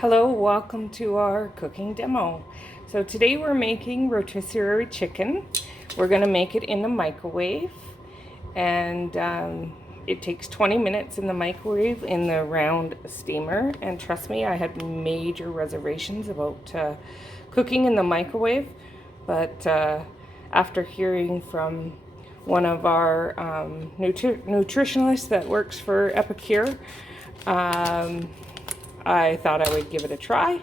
Hello, welcome to our cooking demo. So today we're making rotisserie chicken. We're going to make it in the microwave, and it takes 20 minutes in the microwave in the round steamer. And trust me, I had major reservations about cooking in the microwave, but after hearing from one of our nutritionists that works for Epicure, I thought I would give it a try.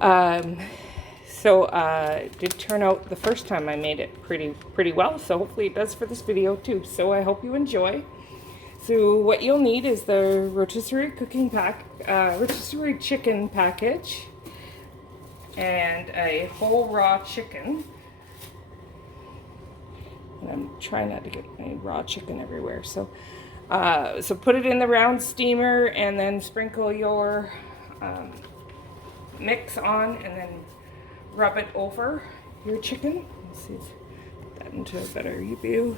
It did turn out the first time I made it pretty well, so hopefully it does for this video too. So I hope you enjoy. So what you'll need is the rotisserie rotisserie chicken package and a whole raw chicken. And I'm trying not to get any raw chicken everywhere. So put it in the round steamer and then sprinkle your mix on and then rub it over your chicken. Let's see if put that into a better view.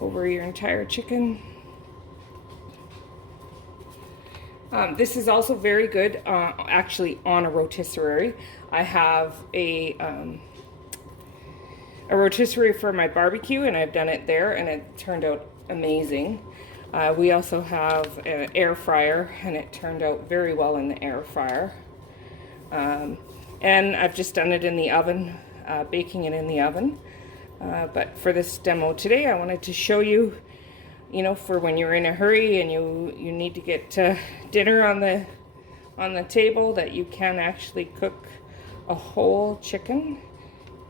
Over your entire chicken. This is also very good actually on a rotisserie. I have a rotisserie for my barbecue, and I've done it there and it turned out amazing. We also have an air fryer, and it turned out very well in the air fryer. And I've just done it in the oven, baking it in the oven. But for this demo today, I wanted to show you, for when you're in a hurry and you need to get dinner on the table, that you can actually cook a whole chicken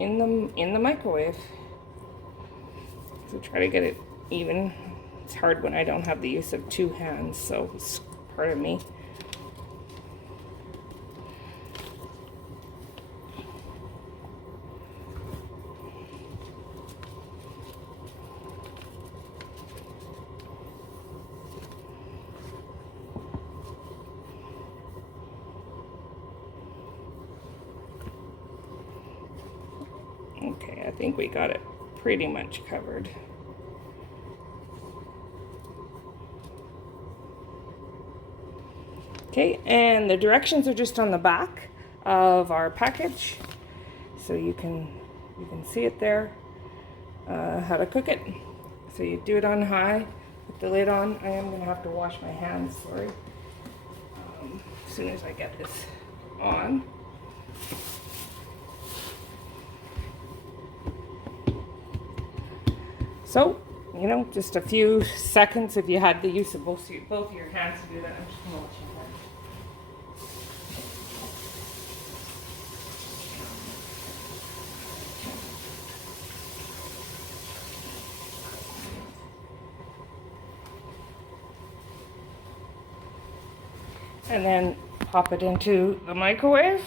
in the microwave. So try to get it even. It's hard when I don't have the use of two hands, so it's part of me. Okay, I think we got it pretty much covered. Okay, and the directions are just on the back of our package, so you can see it there, how to cook it. So you do it on high, put the lid on. I am going to have to wash my hands, sorry, as soon as I get this on. So, just a few seconds if you had the use of both your hands to do that. I'm just going to let you know. And then pop it into the microwave.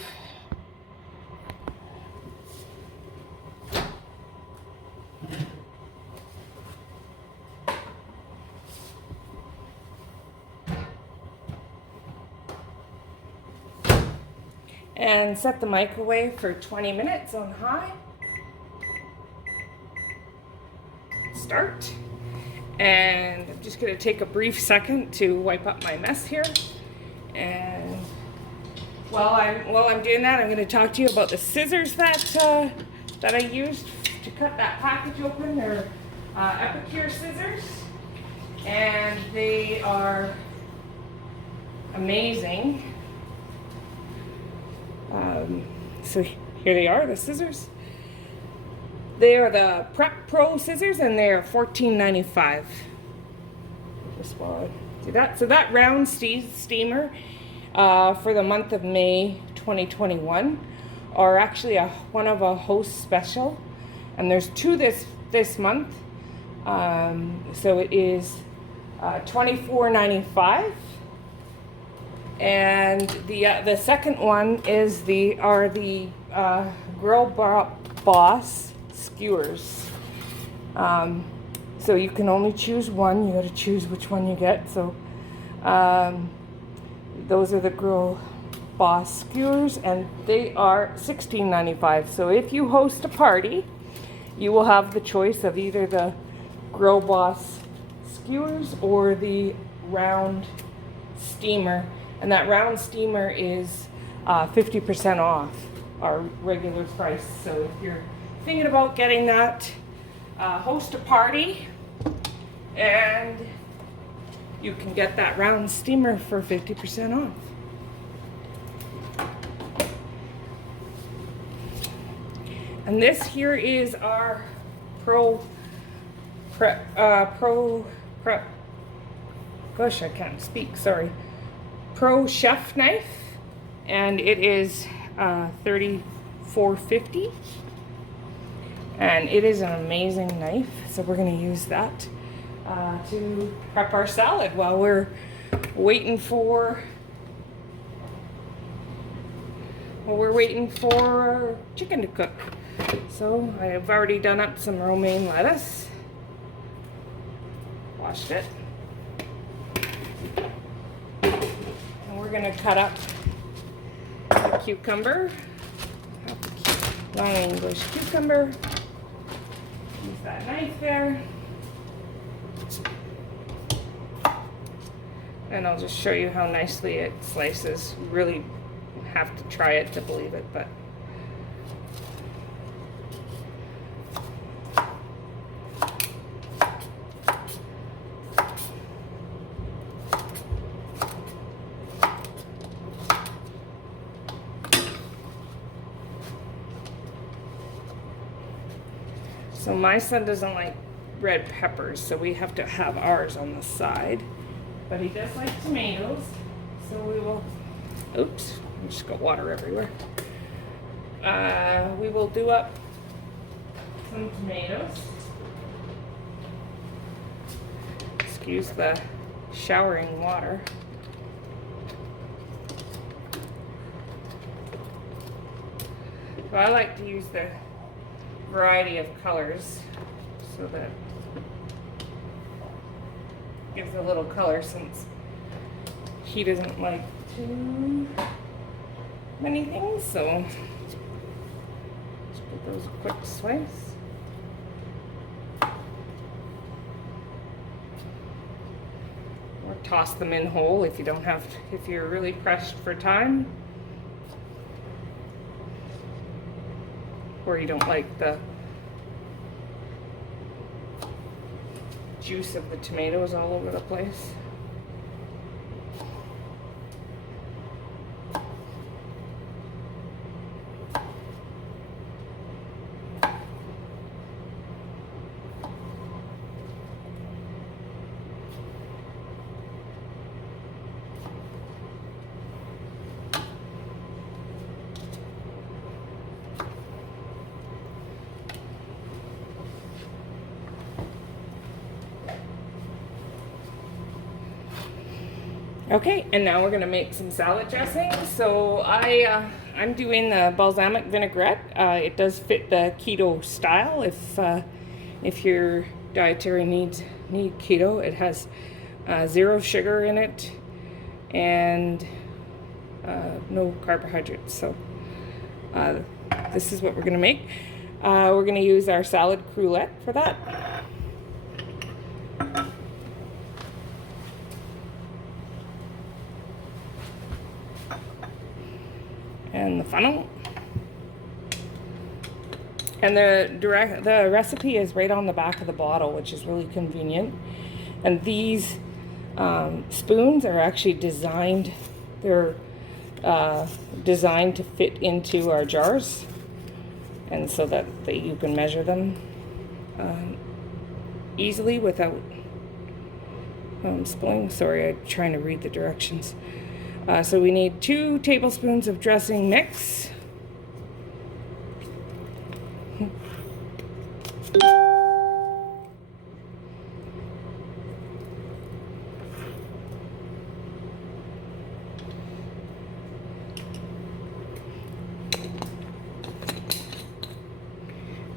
And set the microwave for 20 minutes on high. Start. And I'm just going to take a brief second to wipe up my mess here. And while I'm doing that, I'm going to talk to you about the scissors that I used to cut that package open. They're Epicure scissors, and they are amazing. So here they are, the scissors. They are the Prep Pro scissors, and they are $14.95. Just while I do that. So that round steamer for the month of May 2021 are actually one of a host special, and there's two this month. So it is $24.95. And the second one is the Grill Boss skewers. So you can only choose one. You got to choose which one you get. So those are the Grill Boss skewers, and they are $16.95. So if you host a party, you will have the choice of either the Grill Boss skewers or the round steamer. And that round steamer is 50% off our regular price. So if you're thinking about getting that, host a party and you can get that round steamer for 50% off. And this here is our gosh, I can't speak, sorry. Pro Chef knife, and it is $34.50. And it is an amazing knife, so we're gonna use that to prep our salad while we're waiting for our chicken to cook. So I have already done up some romaine lettuce, washed it, and we're gonna cut up the cucumber, long English cucumber. Use that knife there. And I'll just show you how nicely it slices. You really have to try it to believe it, but so my son doesn't like red peppers, so we have to have ours on the side. But he does like tomatoes, so we will, oops, I just got water everywhere. We will do up some tomatoes. Excuse the showering water. So I like to use the variety of colors so that gives a little color, since he doesn't like too many things. So let's give those a quick slice. Or toss them in whole if you don't have, if you're really pressed for time, or you don't like the juice of the tomatoes all over the place. Okay, and now we're gonna make some salad dressing. So I'm doing the balsamic vinaigrette. It does fit the keto style. If your dietary need keto, it has 0 sugar in it and no carbohydrates. So this is what we're gonna make. We're gonna use our salad crulet for that. And the funnel, and the recipe is right on the back of the bottle, which is really convenient. And these spoons are actually designed, they're designed to fit into our jars, and so that you can measure them easily without spilling. Sorry, I'm trying to read the directions. So we need 2 tablespoons of dressing mix.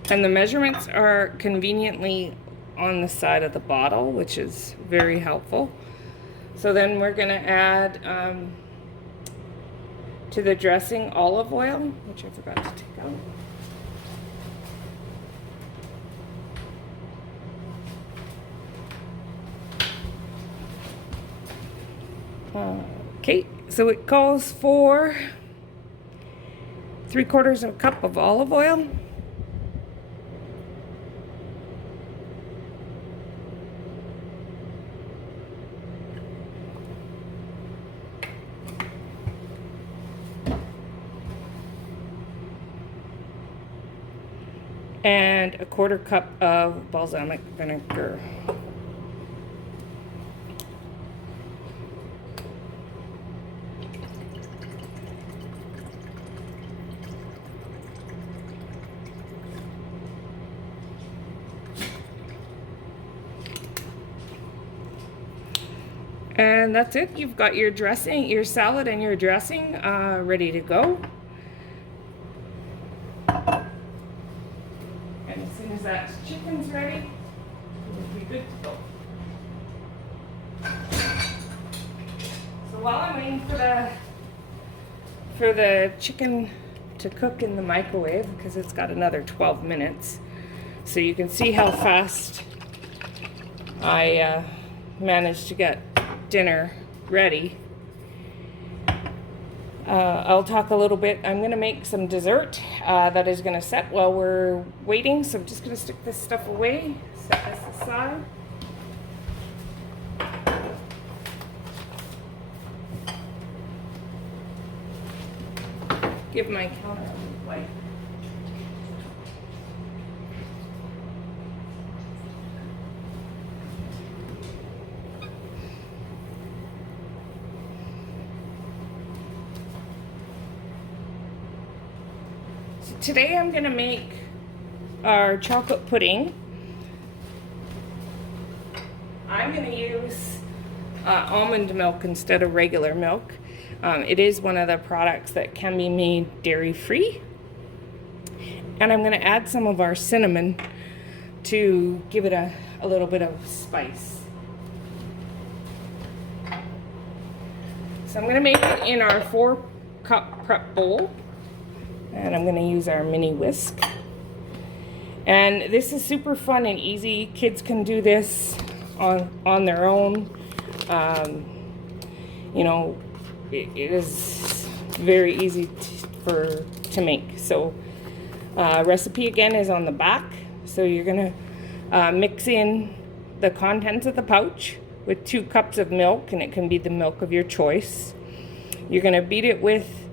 And the measurements are conveniently on the side of the bottle, which is very helpful. So then we're going to add to the dressing olive oil, which I forgot to take out. Okay, So it calls for 3/4 of a cup of olive oil. And a 1/4 cup of balsamic vinegar. And that's it. You've got your dressing, your salad and your dressing ready to go. And as soon as that chicken's ready, it'll be good to go. So while I'm waiting for the chicken to cook in the microwave, because it's got another 12 minutes, so you can see how fast I managed to get dinner ready. I'll talk a little bit. I'm going to make some dessert that is going to set while we're waiting. So I'm just going to stick this stuff away, set this aside. Give my counter a wipe. Today I'm going to make our chocolate pudding. I'm going to use almond milk instead of regular milk. It is one of the products that can be made dairy-free. And I'm going to add some of our cinnamon to give it a little bit of spice. So I'm going to make it in our 4-cup prep bowl. And I'm going to use our mini whisk. And this is super fun and easy. Kids can do this on their own. You know, it is very easy to make. So recipe again is on the back. So you're going to mix in the contents of the pouch with 2 cups of milk, and it can be the milk of your choice. You're going to beat it with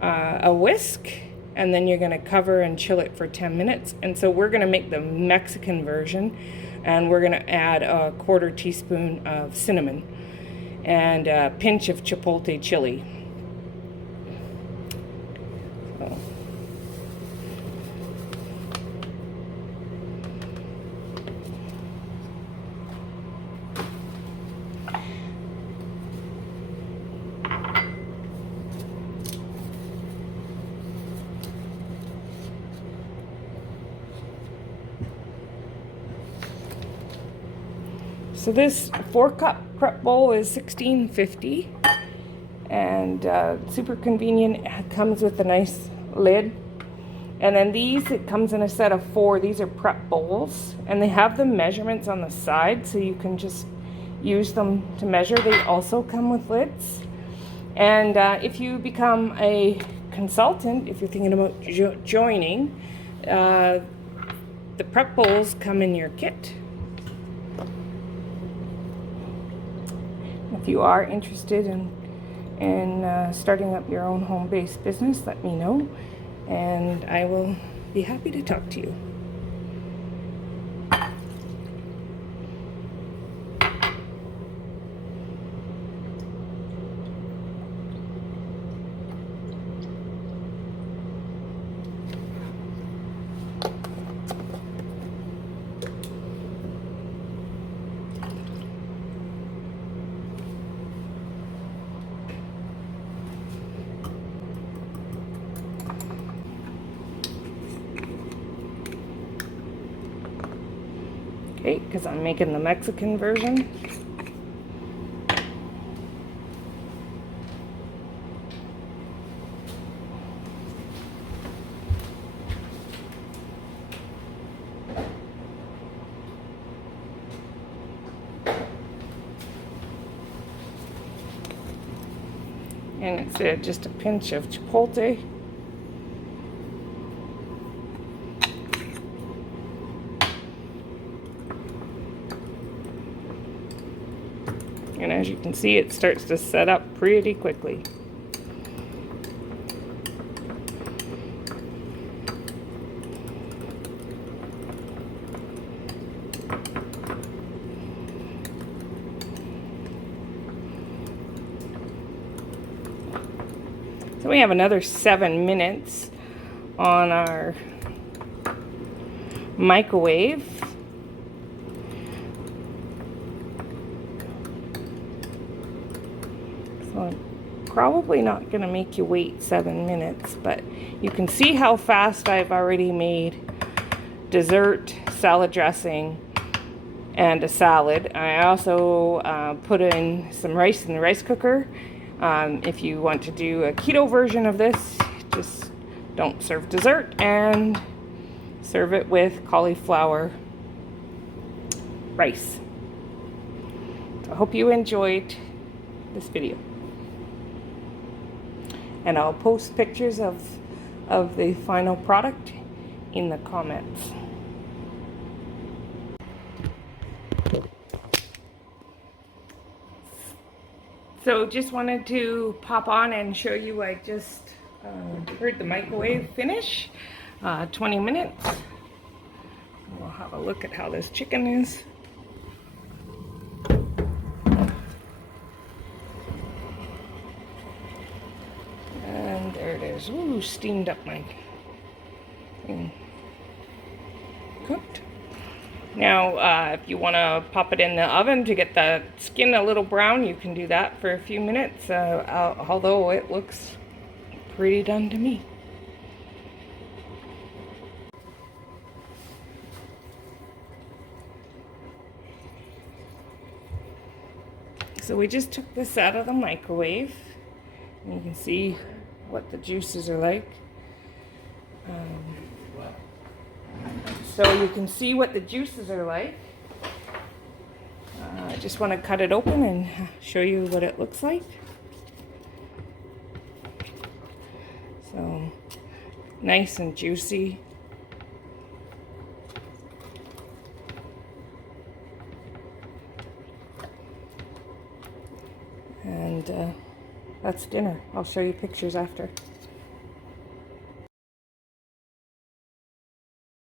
a whisk, and then you're going to cover and chill it for 10 minutes. And so we're going to make the Mexican version, and we're going to add a 1/4 teaspoon of cinnamon and a pinch of chipotle chili. So. So this 4-cup prep bowl is $16.50, and super convenient. It comes with a nice lid. And then these, it comes in a set of 4. These are prep bowls, and they have the measurements on the side, so you can just use them to measure. They also come with lids. And if you become a consultant, if you're thinking about joining, the prep bowls come in your kit. If you are interested in starting up your own home-based business, let me know, and I will be happy to talk to you. Okay, because I'm making the Mexican version. And it's just a pinch of chipotle. And as you can see, it starts to set up pretty quickly. So we have another 7 minutes on our microwave. So I'm probably not going to make you wait 7 minutes, but you can see how fast I've already made dessert, salad dressing, and a salad. I also put in some rice in the rice cooker. If you want to do a keto version of this, just don't serve dessert and serve it with cauliflower rice. So I hope you enjoyed this video. And I'll post pictures of the final product in the comments. So just wanted to pop on and show you I just heard the microwave finish. 20 minutes. We'll have a look at how this chicken is. And there it is. Ooh, steamed up my thing. Cooked. Now, if you want to pop it in the oven to get the skin a little brown, you can do that for a few minutes, although it looks pretty done to me. So we just took this out of the microwave, and you can see what the juices are like. So you can see what the juices are like. I just want to cut it open and show you what it looks like. So nice and juicy. And that's dinner. I'll show you pictures after.